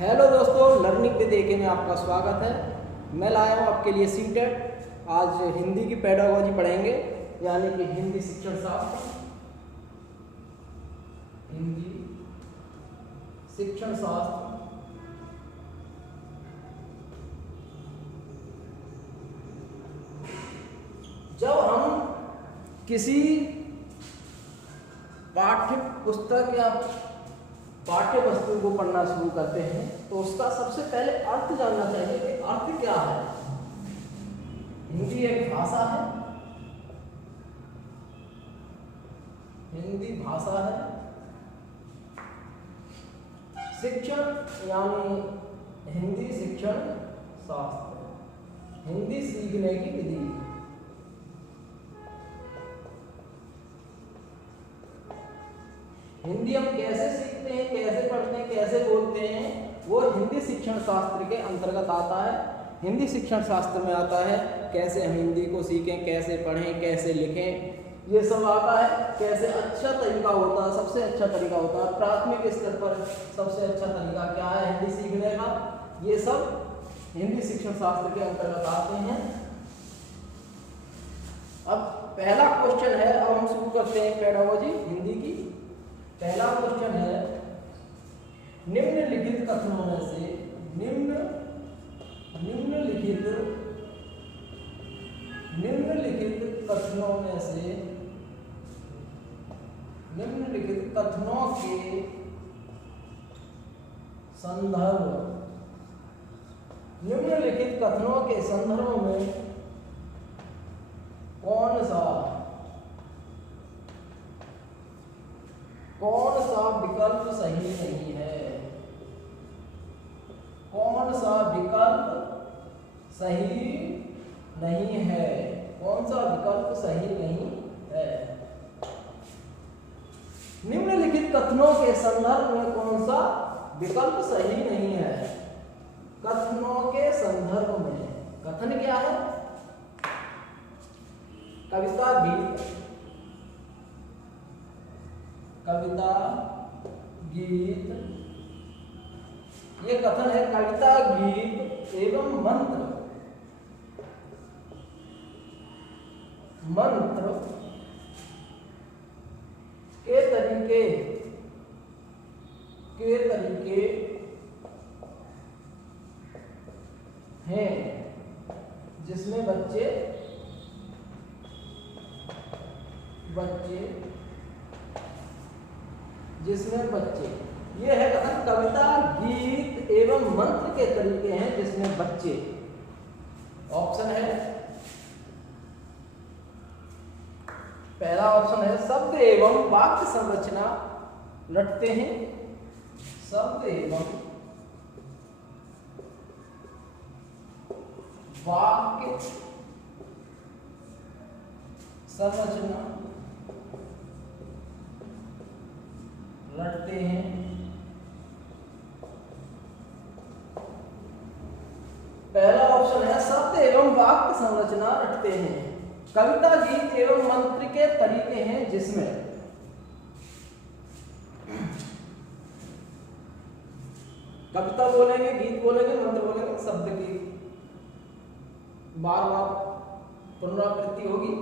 Hello दोस्तों, learning with एके में आपका स्वागत है। मैं लाया हूँ आपके लिए सीटेट। आज हिंदी की पेडागोजी पढ़ेंगे, यानी कि हिंदी शिक्षण शास्त्र। हिंदी शिक्षण शास्त्र जब हम किसी पाठ्य पुस्तक या पाठ्य वस्तु को पढ़ना शुरू करते हैं तो उसका सबसे पहले अर्थ जानना चाहिए कि अर्थ क्या है। हिंदी एक भाषा है, हिंदी भाषा है। शिक्षण यानी हिंदी शिक्षण शास्त्र, हिंदी सीखने की विधि। हिंदी हम कैसे सीखते हैं, कैसे पढ़ते हैं, कैसे बोलते हैं, वो हिंदी शिक्षण शास्त्र के अंतर्गत आता है। हिंदी शिक्षण शास्त्र में आता है कैसे हम हिंदी को सीखें, कैसे पढ़ें, कैसे लिखें, ये सब आता है। कैसे अच्छा तरीका होता है, सबसे अच्छा तरीका होता है प्राथमिक स्तर पर सबसे अच्छा तरीका क्या है हिंदी सीखने का, ये सब हिंदी शिक्षण शास्त्र के अंतर्गत आते हैं। अब पहला क्वेश्चन है, अब हम शुरू करते हैं पेडागोजी हिंदी की। पहला क्वेश्चन है, निम्नलिखित कथनों में से निम्नलिखित कथनों में से निम्नलिखित कथनों के संदर्भ, निम्नलिखित कथनों के संदर्भ में कौन सा विकल्प सही नहीं है? कौन सा विकल्प सही नहीं है? कौन सा विकल्प सही नहीं है? निम्नलिखित कथनों के संदर्भ में कौन सा विकल्प सही नहीं है? कथनों के संदर्भ में, कथन क्या है? कविता, गीत, कविता, गीत, ये कथन है। कविता, गीत एवं मंत्र, मंत्र के तरीके हैं जिसमें बच्चे ये है कथन। कविता, गीत एवं मंत्र के तरीके हैं जिसमें बच्चे, ऑप्शन है, पहला ऑप्शन है शब्द एवं वाक्य संरचना रटते हैं। शब्द एवं वाक्य संरचना रटते हैं। पहला ऑप्शन है शब्द एवं वाक्य संरचना रटते हैं। कविता, गीत एवं मंत्र के तरीके हैं जिसमें कविता बोलेंगे, गीत बोलेंगे, मंत्र बोलेंगे, शब्द की बार बार पुनरावृत्ति होगी,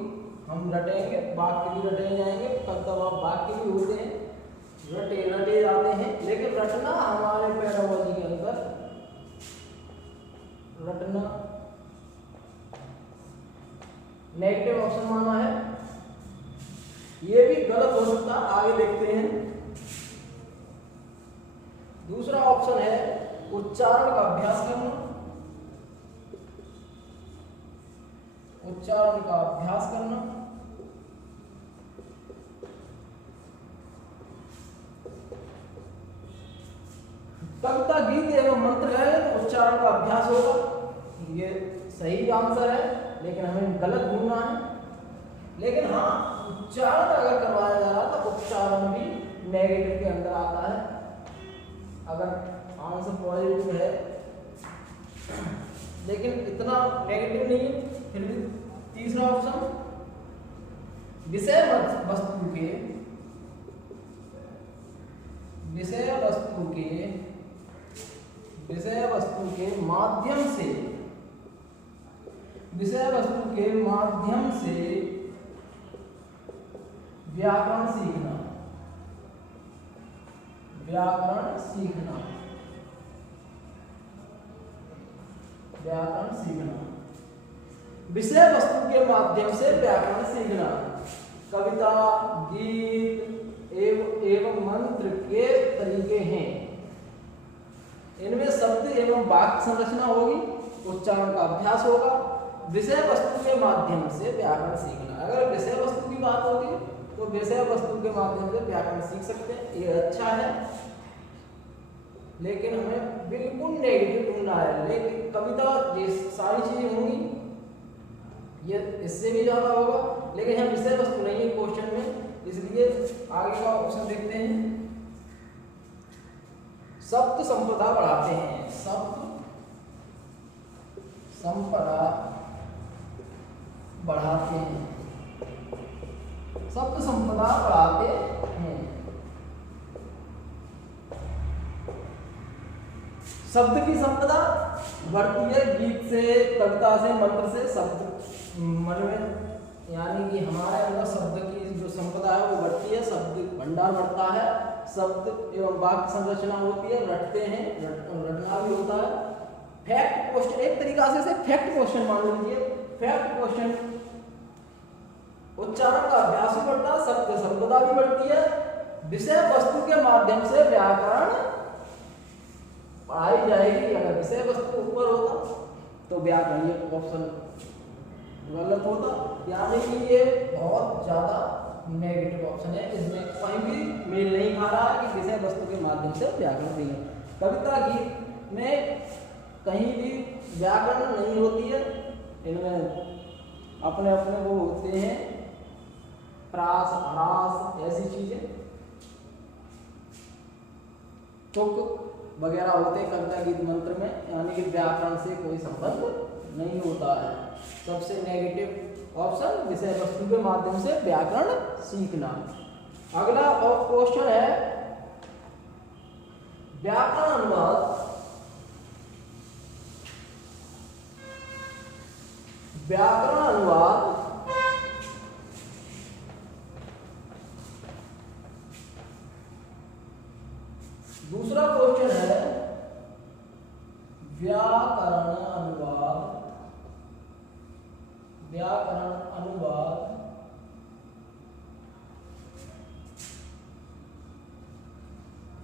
हम रटेंगे, वाक्य भी रटे जाएंगे, कविता वाक्य भी होते हैं, रटे जाते हैं। लेकिन रटना हमारे पेडागोजी के अंदर, रटना नेगेटिव ऑप्शन माना है। ये भी गलत हो सकता है, आगे देखते हैं। दूसरा ऑप्शन है उच्चारण का अभ्यास करना, उच्चारण का अभ्यास करना। कविता, गीत एवं मंत्र है तो उच्चारण का अभ्यास होगा, ये सही आंसर है, लेकिन हमें गलत ढूंढना है। लेकिन हाँ, उच्चारण अगर करवाया जा रहा तो उच्चारण भी नेगेटिव के अंदर आता है। अगर आंसर पॉजिटिव है, लेकिन इतना नेगेटिव नहीं है फिर भी। तीसरा ऑप्शन विषय वस्तु के विषय वस्तु के विषय वस्तु के माध्यम से, विषय वस्तु के माध्यम से व्याकरण सीखना, व्याकरण सीखना, व्याकरण सीखना, विषय वस्तु के माध्यम से व्याकरण सीखना। कविता, गीत एवं मंत्र के तरीके हैं। इनमें शब्द एवं वाक्य संरचना होगी, उच्चारण का अभ्यास होगा। विषय वस्तु के माध्यम से व्याकरण सीखना, अगर विषय वस्तु की बात होगी तो विषय वस्तु के माध्यम से व्याकरण सीख सकते हैं, ये अच्छा है। लेकिन हमें बिल्कुल नेगेटिव ढूंढना है। लेकिन कविता ये सारी चीजें होंगी, ये इससे भी ज्यादा होगा, लेकिन यहाँ विषय वस्तु नहीं है क्वेश्चन में, इसलिए आगे का ऑप्शन देखते हैं। शब्द संपदा बढ़ाते हैं, शब्द संपदा बढ़ाते हैं, शब्द संपदा बढ़ाते हैं। शब्द की संपदा बढ़ती है गीत से, कविता से, मंत्र से। शब्द मन में यानी कि हमारे अंदर शब्द की जो संपदा है वो बढ़ती है, शब्द भंडार बढ़ता है, शब्द एवं वाक्य संरचना होती है, रटते हैं, रटना भी होता है। फैक्ट क्वेश्चन, एक तरीका से इसे फैक्ट क्वेश्चन मान लीजिए। फैक्ट क्वेश्चन, उच्चारण का अभ्यास भी बढ़ता है, शब्द संपदा भी बढ़ती है। विषय वस्तु के माध्यम से व्याकरण पढ़ाई जाएगी। अगर विषय वस्तु ऊपर होता तो व्याकरण, ये ऑप्शन गलत होता, यानी कि ये बहुत ज्यादा नेगेटिव ऑप्शन है। इसमें कहीं भी मेल नहीं खा रहा है कि विषय वस्तु के माध्यम से व्याकरण सीखें। कविता, गीत में कहीं भी व्याकरण नहीं होती है, इनमें अपने अपने वो होते हैं प्रास, आरास, ऐसी चीजें, तुक वगैरह होते हैं कविता, गीत, मंत्र में, यानी कि व्याकरण से कोई संबंध नहीं होता है। सबसे नेगेटिव ऑप्शन विषय वस्तु के माध्यम से व्याकरण सीखना। अगला और क्वेश्चन है व्याकरण अनुवाद। व्याकरण अनुवाद दूसरा क्वेश्चन है व्याकरण अनुवाद। व्याकरण अनुवाद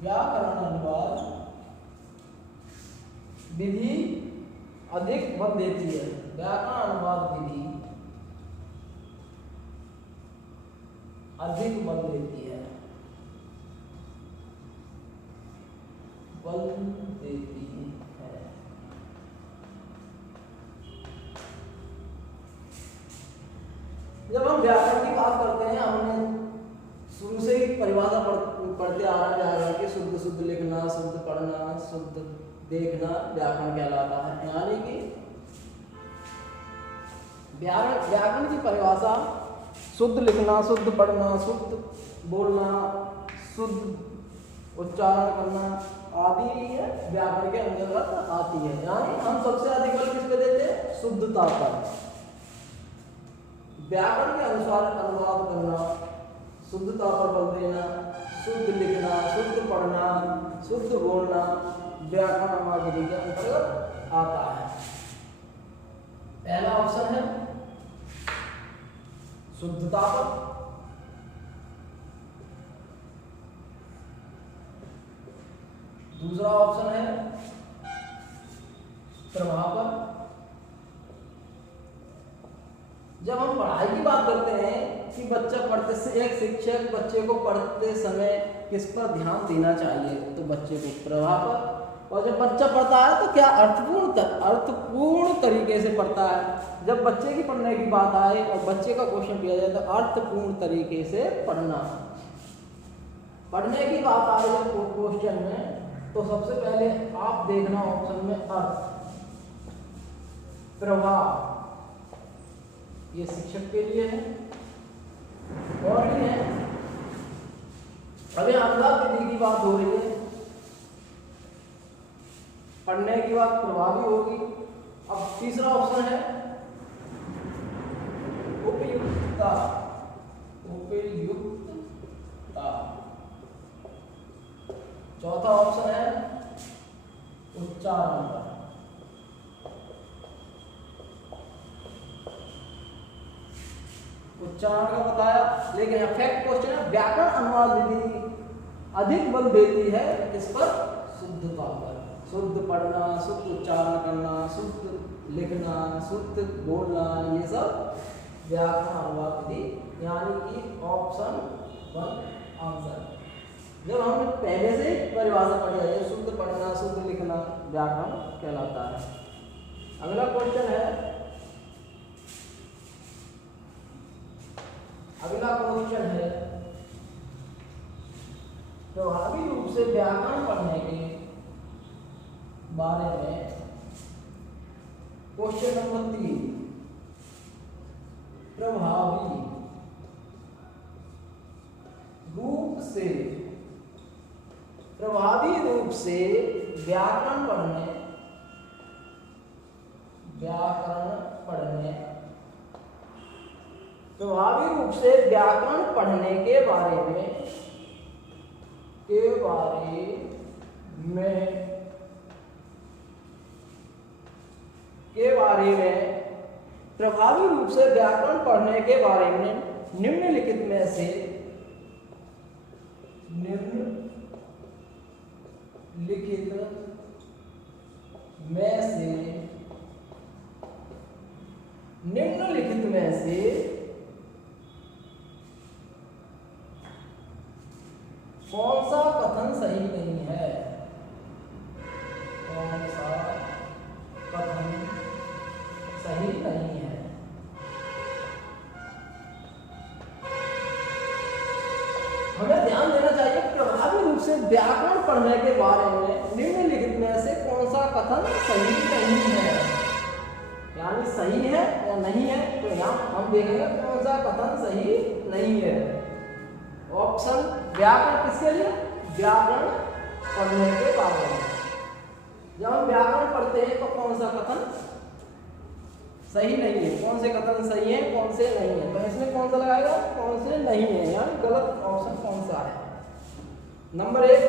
व्याकरण अनुवाद विधि अधिक बल देती है। व्याकरण अनुवाद विधि अधिक बल देती है, बल देती है। जब हम व्याकरण की बात करते हैं, हमने शुरू से ही परिभाषा पढ़ते आ रहा है कि शुद्ध शुद्ध लिखना, शुद्ध पढ़ना, शुद्ध देखना व्याकरण कहलाता है। यानी कि व्याकरण की परिभाषा शुद्ध लिखना, शुद्ध पढ़ना, शुद्ध बोलना, शुद्ध उच्चारण करना आदि है व्याकरण के अंतर्गत आती है। यानी हम सबसे अधिक बल किस पे देते हैं? शुद्धता पर। व्याकरण के अनुसार अनुवाद करना, शुद्धता पर बल देना, शुद्ध लिखना, शुद्ध पढ़ना, शुद्ध बोलना व्याकरण विधि के अंतर्गत आता है। पहला ऑप्शन है शुद्धता पर, दूसरा ऑप्शन है प्रभाव पर। जब हम पढ़ाई की बात करते हैं कि बच्चा पढ़ते से, एक शिक्षक बच्चे को पढ़ते समय किस पर ध्यान देना चाहिए, तो बच्चे को प्रभाव पर। और जब बच्चा पढ़ता है तो क्या अर्थपूर्ण तरीके से पढ़ता है। जब बच्चे की पढ़ने की बात आए और बच्चे का क्वेश्चन किया जाए तो अर्थपूर्ण तरीके से पढ़ना। पढ़ने की बात आए जब क्वेश्चन में, तो सबसे पहले आप देखना ऑप्शन में अर्थ, प्रभाव, ये शिक्षक के लिए है और भी है। अभी अनुवाद विधि की बात हो रही है पढ़ने की बात प्रभावी होगी। अब तीसरा ऑप्शन है उपयुक्तता। उपयुक्तता। चौथा ऑप्शन है उच्चारण का। उच्चारण का बताया, लेकिन यहाँ फैक्ट क्वेश्चन है। व्याकरण अनुवाद विधि अधिक बल देती है इस पर, शुद्धता पर। शुद्ध पढ़ना, शुद्ध उच्चारण करना, शुद्ध लिखना, शुद्ध बोलना, ये सब व्याकरण अनुवाद विधि, यानी कि ऑप्शन 1 आंसर। जब हमने पहले से परिभाषा पढ़ी है, शुद्ध पढ़ना, शुद्ध लिखना व्याकरण कहलाता है। अगला क्वेश्चन है, प्रभावी रूप से व्याकरण पढ़ने के बारे में। क्वेश्चन नंबर 3, प्रभावी रूप से व्याकरण पढ़ने प्रभावी रूप से व्याकरण पढ़ने के बारे में प्रभावी रूप से व्याकरण पढ़ने के बारे में निम्नलिखित में से कौन सा कथन सही नहीं है? कौन सा कथन सही नहीं है? हमें ध्यान देना चाहिए, प्रभावी रूप से व्याकरण पढ़ने के बारे में निम्नलिखित में से कौन सा कथन सही नहीं है, यानी सही है या नहीं है। तो यहाँ हम देखेंगे कौन सा कथन सही नहीं है। ऑप्शन व्याकरण किसके लिए? व्याकरण पढ़ने के बारे में। जब हम व्याकरण पढ़ते हैं तो कौन सा कथन सही नहीं है, कौन से कथन सही है, कौन से नहीं है। तो इसमें कौन सा लगाएगा? कौन से नहीं है, यानी गलत ऑप्शन कौन सा है। नंबर 1,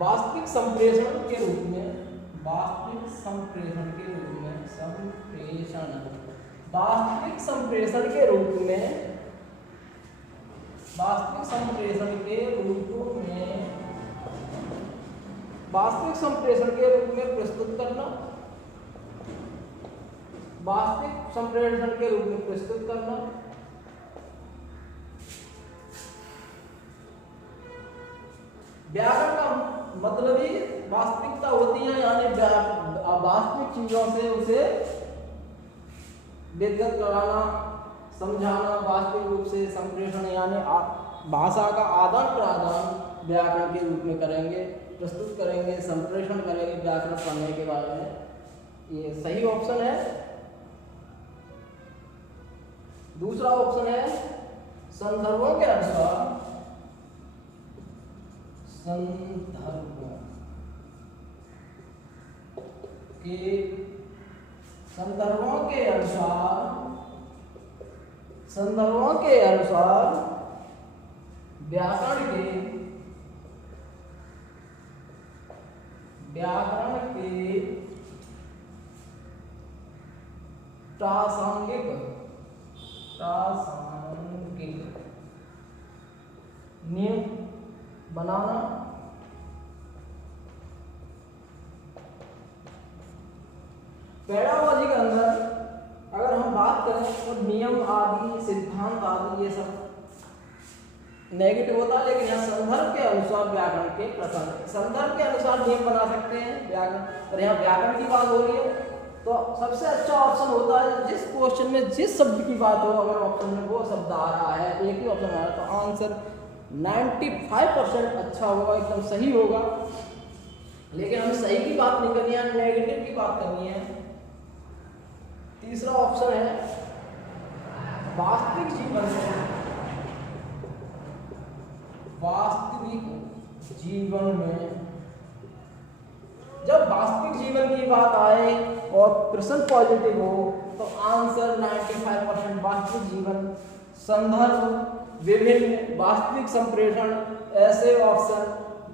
वास्तविक संप्रेषण के रूप में वास्तविक संप्रेषण के रूप में वास्तविक संप्रेषण के रूप में प्रस्तुत करना, वास्तविक संप्रेषण के रूप में प्रस्तुत करना, व्याकरण का मतलब ही वास्तविकता होती है, यानी वास्तविक चीजों से उसे विद्गत कराना, समझाना। वास्तविक रूप से संप्रेषण यानी भाषा का आदान प्रदान व्याकरण के रूप में करेंगे, प्रस्तुत करेंगे, संप्रेषण करेंगे व्याकरण पढ़ने के बारे में। ये सही ऑप्शन है। दूसरा ऑप्शन है संदर्भों के अनुसार संदर्भों के अनुसार व्याकरण के प्रासंगिक नियम बनाना, पेडागॉजी के अंदर अगर हम बात करें तो नियम आदि, सिद्धांत आदि ये सब नेगेटिव होता है, लेकिन यहाँ संदर्भ के अनुसार व्याकरण के प्रसंग, संदर्भ के अनुसार नियम बना सकते हैं व्याकरण। और यहाँ व्याकरण की बात हो रही है तो सबसे अच्छा ऑप्शन होता है जिस क्वेश्चन में जिस शब्द की बात हो, अगर ऑप्शन में वो शब्द आ रहा है, एक ही ऑप्शन आ रहा है, तो आंसर 95% अच्छा होगा, एकदम सही होगा। लेकिन हमें सही की बात नहीं करनी है, नेगेटिव की बात करनी है। तीसरा ऑप्शन है वास्तविक जीवन में जब वास्तविक जीवन की बात आए और प्रश्न पॉजिटिव हो तो आंसर 95% वास्तविक जीवन, संदर्भ, विभिन्न, वास्तविक संप्रेषण, ऐसे ऑप्शन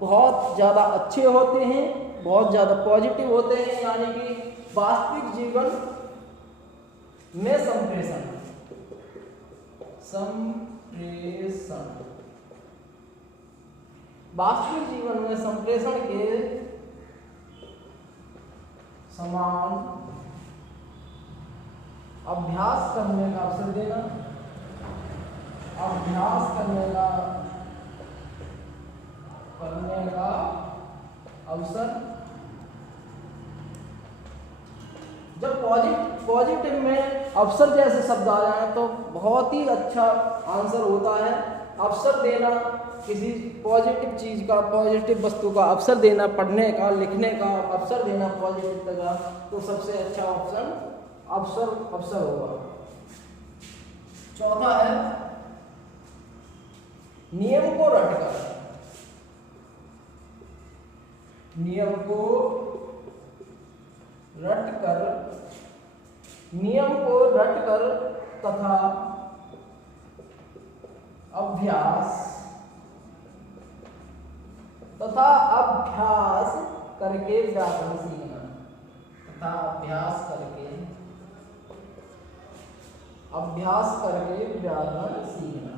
बहुत ज़्यादा अच्छे होते हैं, बहुत ज़्यादा पॉजिटिव होते हैं। यानी कि वास्तविक जीवन में संप्रेषण वास्तविक जीवन में संप्रेषण के समान अभ्यास करने का अवसर देना, अभ्यास करने का अवसर। जब पॉजिटिव में अवसर जैसे शब्द आ जाए तो बहुत ही अच्छा आंसर होता है। अवसर देना, किसी पॉजिटिव चीज का, पॉजिटिव वस्तु का अवसर देना, पढ़ने का, लिखने का अवसर देना पॉजिटिव का, तो सबसे अच्छा ऑप्शन अवसर होगा। चौथा है नियम को रटकर तथा अभ्यास करके व्याकरण सीखना, अभ्यास करके व्याकरण सीखना।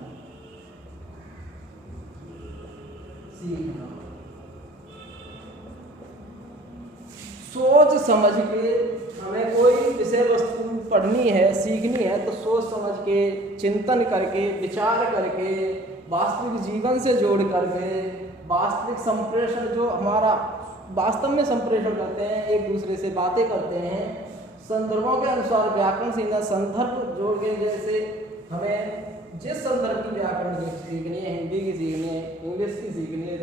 सोच समझ के हमें कोई विषय वस्तु पढ़नी है, सीखनी है, तो सोच समझ के, चिंतन करके, विचार करके, वास्तविक जीवन से जोड़ करके, वास्तविक संप्रेषण जो हमारा वास्तव में संप्रेषण करते हैं, एक दूसरे से बातें करते हैं, संदर्भों के अनुसार व्याकरण सीखना। संदर्भ जोड़ के, जैसे हमें जिस संदर्भ की व्याकरण सीखनी है, हिंदी की सीखनी है, इंग्लिश की सीखनी है,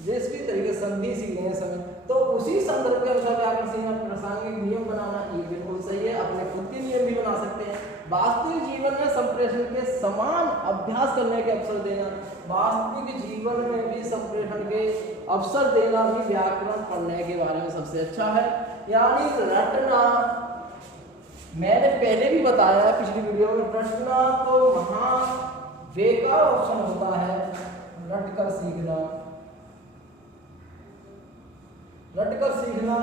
जिस भी तरीके संधि सीखनी है समय, तो उसी संदर्भ के अनुसार व्याकरण सीखना, प्रासंगिक नियम बनाना, ये बिल्कुल सही है। अपने खुद के नियम भी बना सकते हैं। वास्तविक जीवन में संप्रेषण के समान अभ्यास करने के अवसर देना, वास्तविक जीवन में भी संप्रेषण के अवसर देना भी व्याकरण पढ़ने के बारे में सबसे अच्छा है। यानी रटना, मैंने पहले भी बताया है पिछली वीडियो में, रटना तो वहाँ बेकार ऑप्शन होता है। रटकर सीखना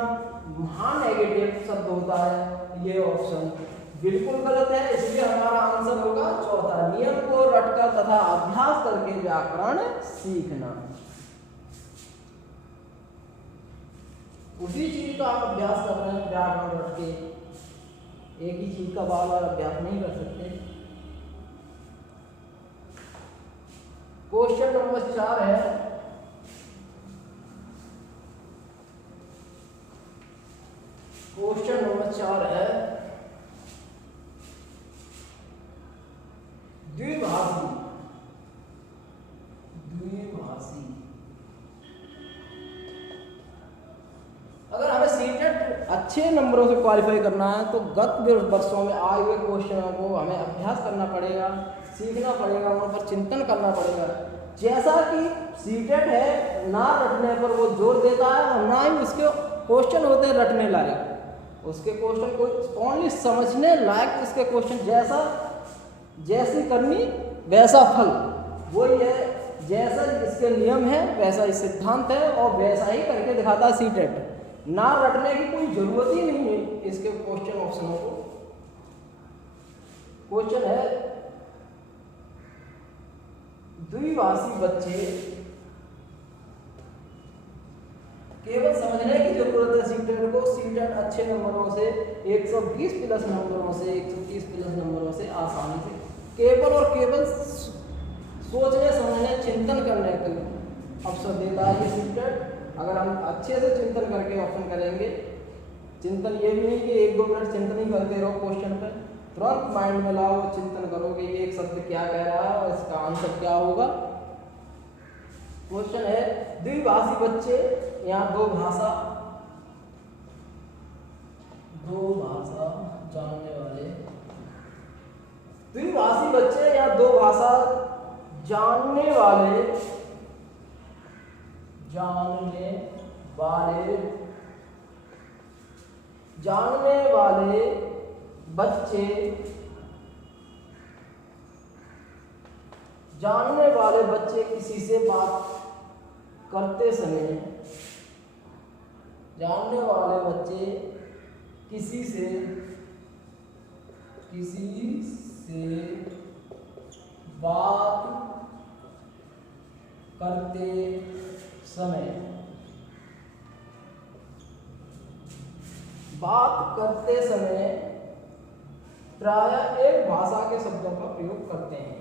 वहाँ नेगेटिव शब्द होता है। ये ऑप्शन बिल्कुल गलत है, इसलिए हमारा आंसर होगा चौथा, नियम को रटकर तथा अभ्यास करके व्याकरण सीखना। उसी चीज का आप अभ्यास कर रहे हैं व्याकरण रट के, एक ही चीज का बार बार अभ्यास नहीं कर सकते। क्वेश्चन नंबर 4 है, क्वेश्चन नंबर 4 है द्विभाषी। अगर हमें सीटेट अच्छे नंबरों से क्वालिफाई करना है तो गत वर्षों में आए हुए क्वेश्चनों को हमें अभ्यास करना पड़ेगा, सीखना पड़ेगा, उन पर चिंतन करना पड़ेगा। जैसा कि सीटेट है, ना रटने पर वो जोर देता है और ना ही उसके क्वेश्चन होते हैं रटने लायक। उसके क्वेश्चन को ओनली समझने लायक, उसके क्वेश्चन जैसी करनी वैसा फल, वही है। जैसा इसके नियम है वैसा ही सिद्धांत है और वैसा ही करके दिखाता है सीटेट। ना रटने की कोई जरूरत ही नहीं है इसके क्वेश्चन ऑप्शनों को। क्वेश्चन है द्विभाषी बच्चे केवल समझने की जरूरत है सीटेट को। सीटेट अच्छे नंबरों से 120 प्लस नंबरों से 130 प्लस नंबरों से आसानी से केवल और केवल सोचने समझने चिंतन करने का अवसर देता है ये सीटेट। अगर हम अच्छे से चिंतन करके ऑप्शन करेंगे, चिंतन ये भी नहीं कि 1-2 मिनट चिंतन ही करते रहो क्वेश्चन पर, तुरंत माइंड में लाओ, चिंतन करोगे ये एक शब्द क्या कह रहा है और इसका आंसर क्या होगा। क्वेश्चन है द्विभाषी बच्चे, यहाँ दो भाषा जानने वाले द्विभाषी भाषा जानने वाले बच्चे किसी से बात करते समय बात करते समय प्रायः एक भाषा के शब्दों का प्रयोग करते हैं।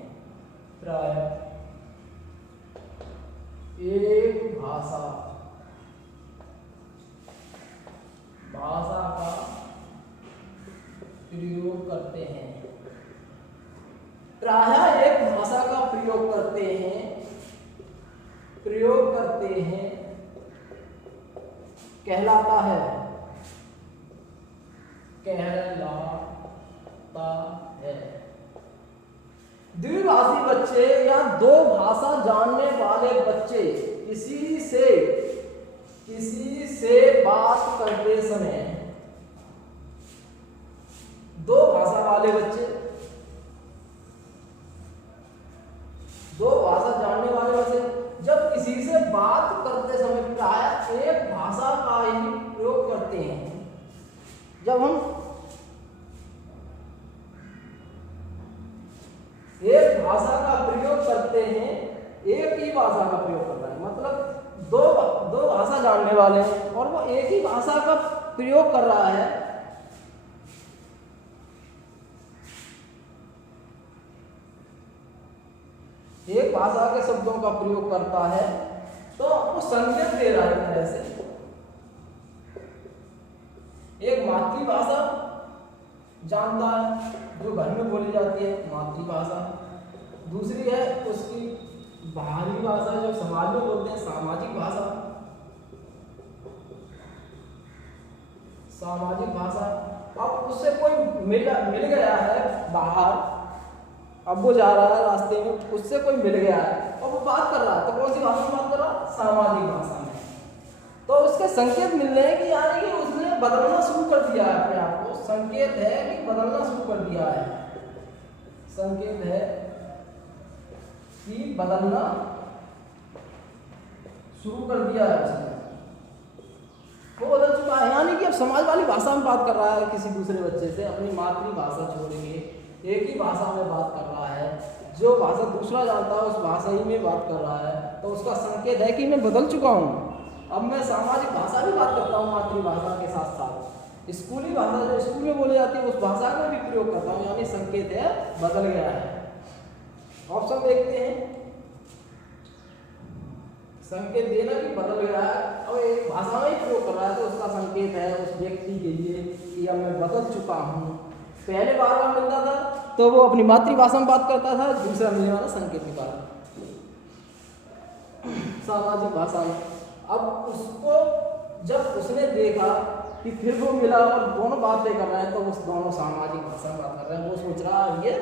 प्रायः एक भाषा का प्रयोग करते हैं। प्रायः एक भाषा का प्रयोग करते हैं कहलाता है। द्विभाषी बच्चे या दो भाषा जानने वाले बच्चे किसी से बात करते समय, दो भाषा वाले बच्चे, दो भाषा जानने वाले बच्चे जब किसी से बात करते समय प्रायः एक भाषा का ही प्रयोग करते हैं। जब हम एक भाषा का प्रयोग करते हैं, एक ही भाषा का प्रयोग करता है, मतलब दो भाषा जानने वाले हैं और वो एक ही भाषा का प्रयोग कर रहा है, एक भाषा के शब्दों का प्रयोग करता है, तो वो संकेत दे रहा है। तरह से एक मातृभाषा जानता है जो घर में बोली जाती है, मातृभाषा। दूसरी है उसकी बाहरी भाषा जो समाज में बोलते हैं, सामाजिक भाषा। सामाजिक भाषा, अब उससे कोई मिल गया है बाहर, अब वो जा रहा है रास्ते में, उससे कोई मिल गया है और वो बात कर रहा है, तो कौन सी भाषा में बात कर रहा है? सामाजिक भाषा में। तो उसके संकेत मिल रहे हैं कि यानी कि उसने बदलना शुरू कर दिया है अपने आप को। संकेत है कि बदलना शुरू कर दिया है, संकेत है कि बदलना शुरू कर दिया है उसने, वो बदल चुका है। यानी कि अब समाज वाली भाषा में बात कर रहा है किसी दूसरे बच्चे से, अपनी मातृभाषा छोड़ के एक ही भाषा में बात कर रहा है। जो भाषा दूसरा जानता है उस भाषा ही में बात कर रहा है, तो उसका संकेत है कि मैं बदल चुका हूँ। अब मैं सामाजिक भाषा भी बात करता हूँ मातृभाषा के साथ साथ, स्कूली भाषा जो स्कूल में बोली जाती है उस भाषा का भी प्रयोग करता हूँ, यानी संकेत है बदल गया है। ऑप्शन देखते हैं, संकेत देना कि बदल गया है, और एक भाषा में ही प्रयोग कर रहा है तो उसका संकेत है उस व्यक्ति के लिए कि अब मैं बदल चुका हूँ। पहले बार मिलता था तो वो अपनी मातृभाषा में बात करता था, दूसरा मिलने वाला संकेत निकाला सामाजिक भाषा में। अब उसको जब उसने देखा कि फिर वो मिला और दोनों बातें कर रहे हैं, तो उस दोनों सामाजिक भाषा में बात कर रहे हैं, वो सोच रहा है ये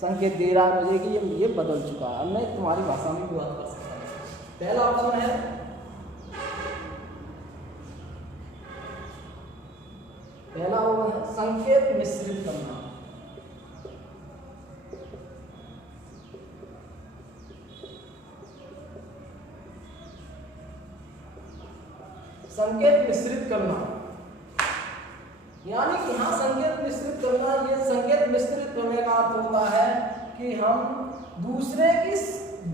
संकेत दे रहा है मुझे कि ये बदल चुका है, मैं तुम्हारी भाषा में भी बात कर सकता हूँ। पहला ऑप्शन है, पहला वो है संकेत मिश्रित करना। संकेत मिश्रित करना, यानी कि हाँ संकेत मिश्रित करना, ये संकेत मिश्रित करने का अर्थ होता है कि हम दूसरे की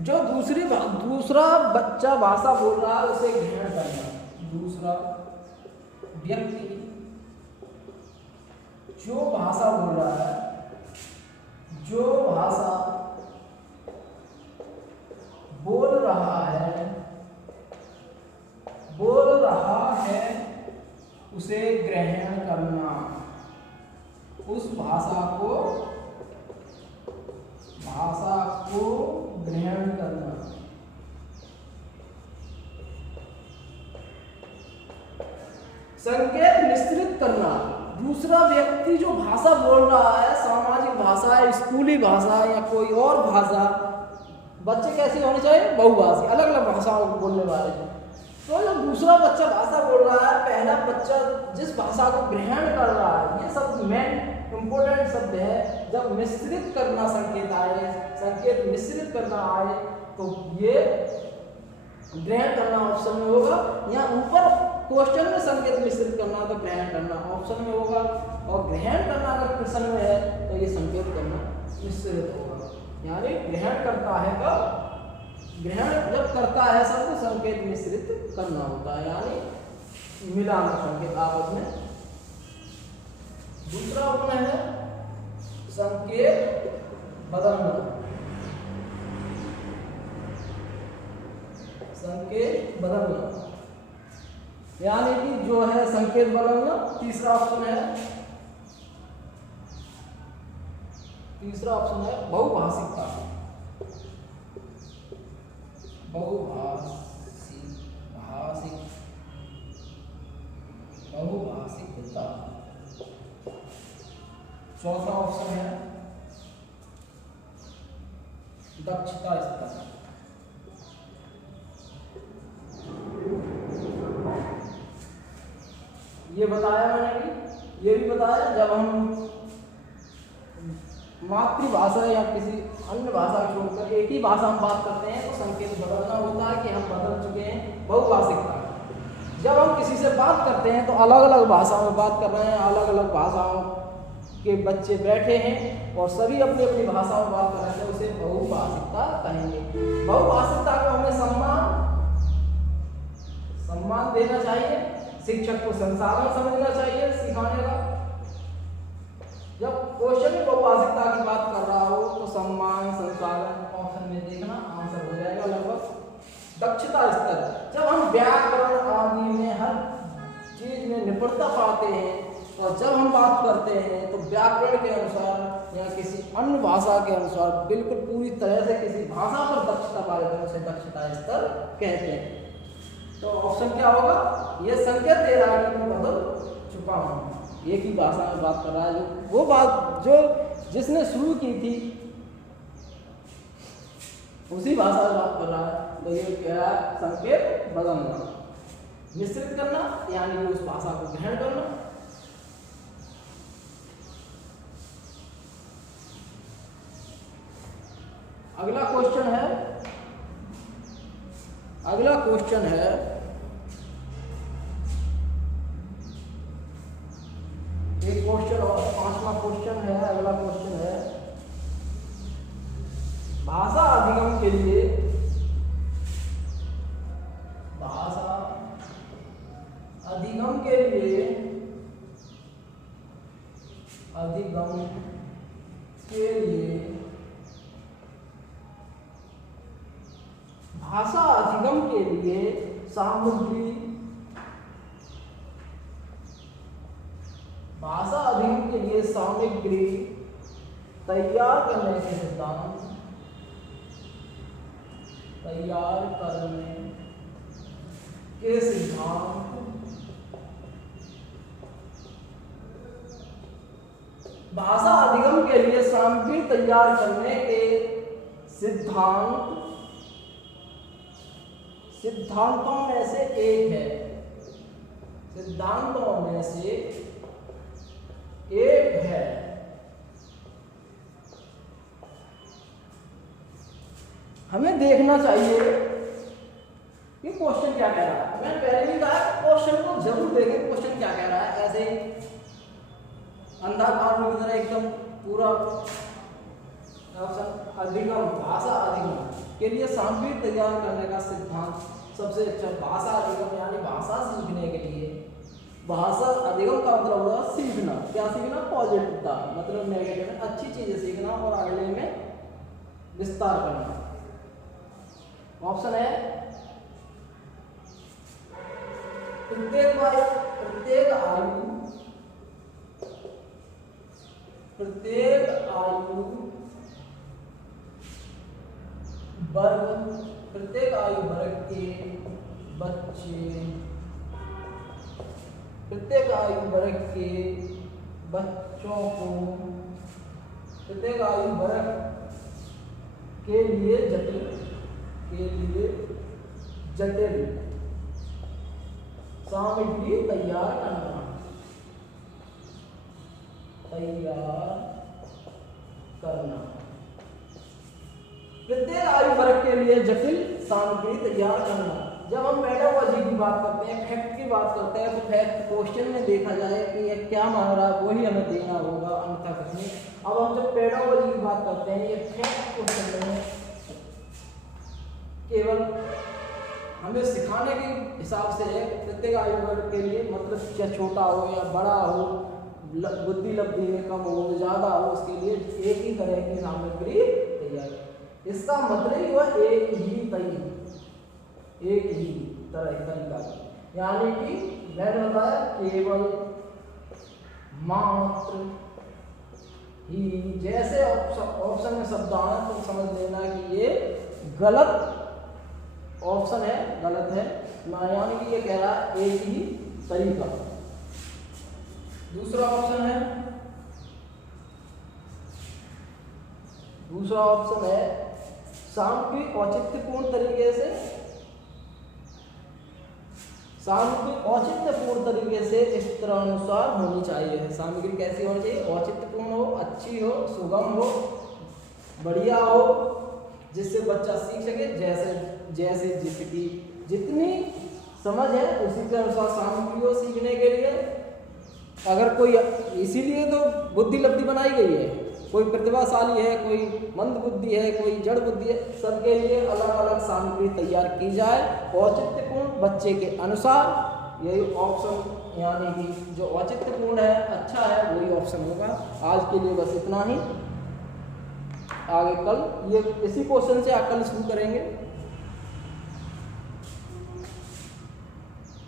जो दूसरा बच्चा भाषा बोल रहा है उसे ग्रहण करना। दूसरा व्यक्ति जो भाषा बोल रहा है, जो भाषा बोल रहा है उसे ग्रहण करना, उस भाषा को ग्रहण करना। संकेत मिश्रित करना, दूसरा व्यक्ति जो भाषा बोल रहा है, सामाजिक भाषा है, स्कूली भाषा या कोई और भाषा, बच्चे कैसे होने चाहिए? बहुभाषी, अलग अलग भाषाओं को बोलने वाले। तो जब दूसरा बच्चा भाषा बोल रहा है, पहला बच्चा जिस भाषा को ग्रहण कर रहा है, ये सब मेन इम्पोर्टेंट शब्द है। जब मिश्रित करना संकेत आए, संकेत मिश्रित करना आए, तो ये ग्रहण करना ऑप्शन में होगा। या ऊपर क्वेश्चन में संकेत मिश्रित करना तो ग्रहण करना ऑप्शन में होगा, और ग्रहण करना अगर प्रश्न में है तो ये संकेत करना मिश्रित होगा। यानी ग्रहण करता है कब? ग्रहण जब करता है शब्द संकेत मिश्रित करना होता है, यानी मिलाना संकेत आपस में। दूसरा ऑप्शन है संकेत बदलना, संकेत बदलना, यानी कि जो है संकेत बदलना। तीसरा ऑप्शन है बहुभाषिकता, बहुभाषिकता। चौथा ऑप्शन है दक्षता स्तर। ये बताया मैंने भी, ये भी बताया जब हम मातृभाषा या किसी अन्य भाषा छोड़कर एक ही भाषा हम बात करते हैं तो संकेत बदलना होता है कि हम बदल चुके हैं। बहुभाषिकता, जब हम किसी से बात करते हैं तो अलग अलग भाषाओं में बात कर रहे हैं, अलग अलग भाषाओं के बच्चे बैठे हैं और सभी अपनी अपनी भाषा में बात कर रहे हैं, उसे बहुभाषिकता कहेंगे। बहुभाषिकता को हमें सम्मान देना चाहिए, शिक्षक को संसाधन समझना चाहिए सिखाने का। जब क्वेश्चन में बहुभाषिकता की बात कर रहा हो तो सम्मान, संसाधन ऑप्शन में देखना आंसर हो जाएगा लगभग। दक्षता स्तर, जब हम व्याकरण आदि में हर चीज में निपुणता पाते हैं और जब हम बात करते हैं तो व्याकरण के अनुसार या किसी अन्य भाषा के अनुसार बिल्कुल पूरी तरह से किसी भाषा पर दक्षता पा लेते हैं, उसे दक्षता स्तर कहते हैं। तो ऑप्शन क्या होगा? ये संकेत दे रहा है कि मैं बदल चुका हूँ, एक ही भाषा में बात कर रहा है। जो वो बात जो जिसने शुरू की थी उसी भाषा में बात कर रहा है, तो ये क्या है? संकेत बदलना, मिश्रित करना, यानी कि उस भाषा को ग्रहण करना। अगला क्वेश्चन है एक क्वेश्चन और 5वां क्वेश्चन है। अगला क्वेश्चन है भाषा अधिगम के लिए, भाषा अधिगम के लिए, अधिगम के लिए, भाषा अधिगम के लिए सामग्री, भाषा अधिगम के लिए सामग्री तैयार करने के सिद्धांत, तैयार करने के सिद्धांत, भाषा अधिगम के लिए सामग्री तैयार करने के सिद्धांत, सिद्धांतों में से एक है, सिद्धांतों में से एक है। हमें देखना चाहिए कि क्वेश्चन क्या कह रहा है। मैंने पहले भी कहा क्वेश्चन को जरूर देखें, क्वेश्चन क्या कह रहा है। ऐसे ही अंधा कानून की तरह एकदम पूरा अधिगम, भाषा अधिगम के लिए सामग्री तैयार करने का सिद्धांत सबसे अच्छा। भाषा अधिगम यानी भाषा सीखने के लिए, भाषा अधिगम का मतलब होगा सीखना। क्या सीखना? पॉजिटिवता, मतलब नेगेटिव में अच्छी चीजें सीखना और अगले में विस्तार करना। ऑप्शन है प्रत्येक आयु वर्ग के बच्चे, प्रत्येक आयु वर्ग के बच्चों को प्रत्येक आयु वर्ग के लिए जटिल सामग्री तैयार करना। प्रत्येक आयु वर्ग के लिए जटिल सामग्री तैयार करना। जब हम पेडागोजी की बात करते हैं, फैक्ट की बात करते हैं, तो फैक्ट क्वेश्चन में देखा जाए कि ये क्या मांग रहा है वही हमें देना होगा, अन्यथा कुछ नहीं। अब हम जब पेडागोजी की बात करते हैं, ये फैक्ट क्वेश्चन में केवल हमें सिखाने के हिसाब से है। प्रत्येक आयु वर्ग के लिए मतलब क्या छोटा हो या बड़ा हो, बुद्धि लब्धि में कम हो ज़्यादा हो, उसके लिए एक ही तरह की सामग्री तैयार। इसका मतलब हुआ एक ही तरीका, यानी कि मैंने बताया केवल मात्र ही। जैसे ऑप्शन में शब्द आना तो समझ लेना कि ये गलत ऑप्शन है, गलत है, यानी कि ये कह रहा है एक ही तरीका। दूसरा ऑप्शन है सामग्री औचित्यपूर्ण तरीके से इस तरह अनुसार होनी चाहिए। सामग्री कैसी होनी चाहिए? औचित्यपूर्ण हो, अच्छी हो, सुगम हो, बढ़िया हो, जिससे बच्चा सीख सके। जैसे जिसकी जितनी समझ है उसी के अनुसार सामग्री हो सीखने के लिए। अगर कोई, इसीलिए तो बुद्धि लब्धि बनाई गई है। कोई प्रतिभाशाली है, कोई मंद बुद्धि है, कोई जड़ बुद्धि है, सबके लिए अलग अलग सामग्री तैयार की जाए औचित्यपूर्ण बच्चे के अनुसार। यही ऑप्शन, यानी कि जो औचित्यपूर्ण है, अच्छा है, वही ऑप्शन होगा। आज के लिए बस इतना ही। आगे कल ये इसी क्वेश्चन से कल शुरू करेंगे।